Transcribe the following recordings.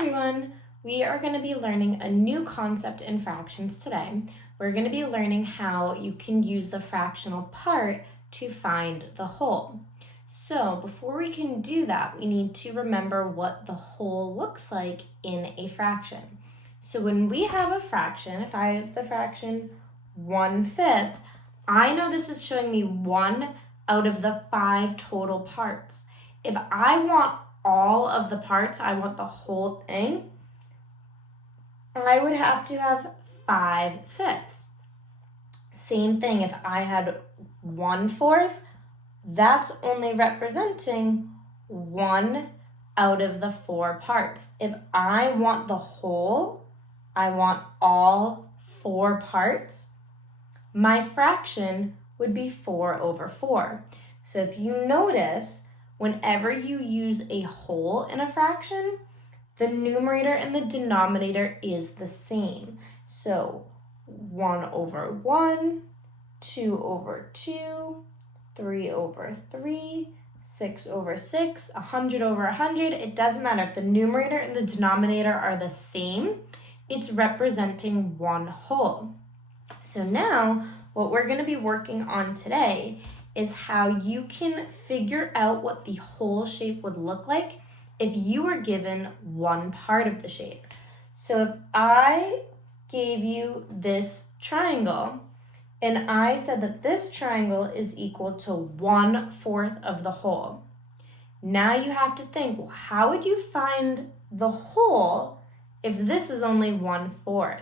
everyone! We are going to be learning a new concept in fractions today. We're going to be learning how you can use the fractional part to find the whole. So before we can do that, we need to remember what the whole looks like in a fraction. So when we have a fraction, if I have the fraction 1/5, I know this is showing me 1 out of the 5 total parts. If I want all of the parts, I want the whole thing, I would have to have 5/5. Same thing, if I had 1/4, that's only representing 1 out of the 4 parts. If I want the whole, I want all 4 parts, my fraction would be 4/4. So if you notice, whenever you use a whole in a fraction, the numerator and the denominator is the same. So 1/1, 2/2, 3/3, 6/6, 100/100. It doesn't matter if the numerator and the denominator are the same. It's representing one whole. So now what we're going to be working on today is how you can figure out what the whole shape would look like if you were given one part of the shape. So if I gave you this triangle and I said that this triangle is equal to 1/4 of the whole, now you have to think, well, how would you find the whole if this is only 1/4?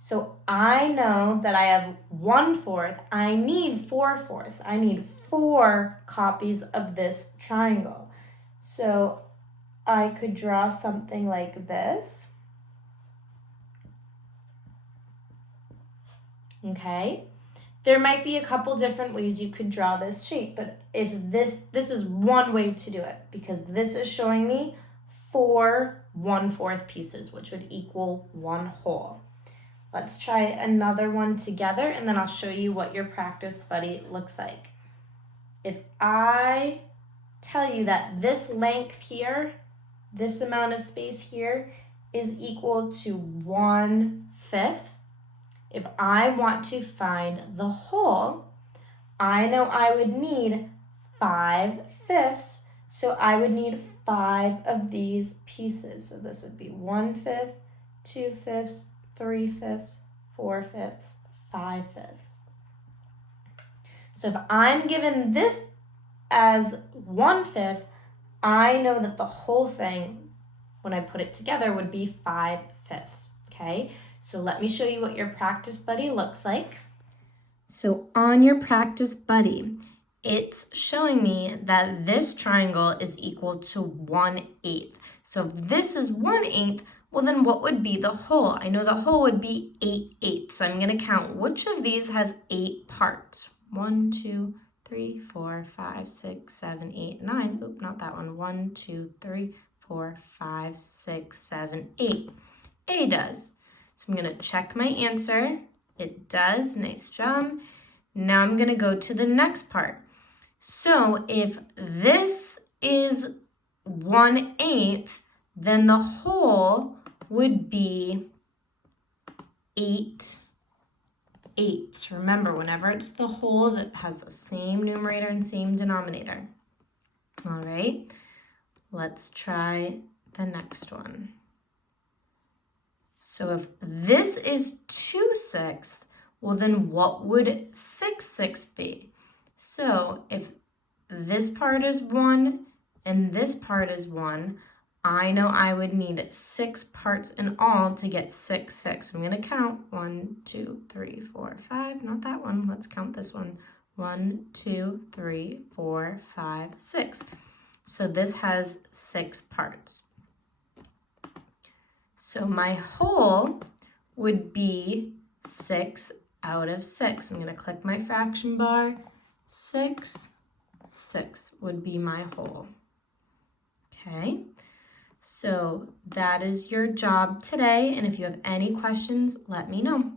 So I know that I have 1/4, I need 4/4. I need 4 copies of this triangle. So I could draw something like this. Okay, there might be a couple different ways you could draw this shape, but if this is one way to do it, because this is showing me 4 1/4 pieces, which would equal one whole. Let's try another one together, and then I'll show you what your practice buddy looks like. If I tell you that this length here, this amount of space here, is equal to 1/5, if I want to find the whole, I know I would need 5/5, so I would need 5 of these pieces. So this would be 1/5, 2/5, 3/5, 4/5, 5/5. So if I'm given this as 1/5, I know that the whole thing, when I put it together, would be 5/5. Okay, so let me show you what your practice buddy looks like. So on your practice buddy, it's showing me that this triangle is equal to 1/8. So if this is 1/8, well, then what would be the whole? I know the whole would be 8/8. So I'm going to count which of these has 8 parts. 1, 2, 3, 4, 5, 6, 7, 8, 9. Oop, not that one. 1, 2, 3, 4, 5, 6, 7, 8. A does. So I'm going to check my answer. It does. Nice job. Now I'm going to go to the next part. So if this is 1/8, then the whole would be 8/8. Remember, whenever it's the whole that has the same numerator and same denominator. All right, let's try the next one. So if this is 2/6, well, then what would 6/6 be? So if this part is 1 and this part is 1, I know I would need 6 parts in all to get 6/6. I'm going to count 1, 2, 3, 4, 5. Not that one. Let's count this one. 1, 2, 3, 4, 5, 6. So this has 6 parts. So my whole would be 6/6. I'm going to click my fraction bar. 6/6 would be my whole. Okay. So that is your job today, and if you have any questions, let me know.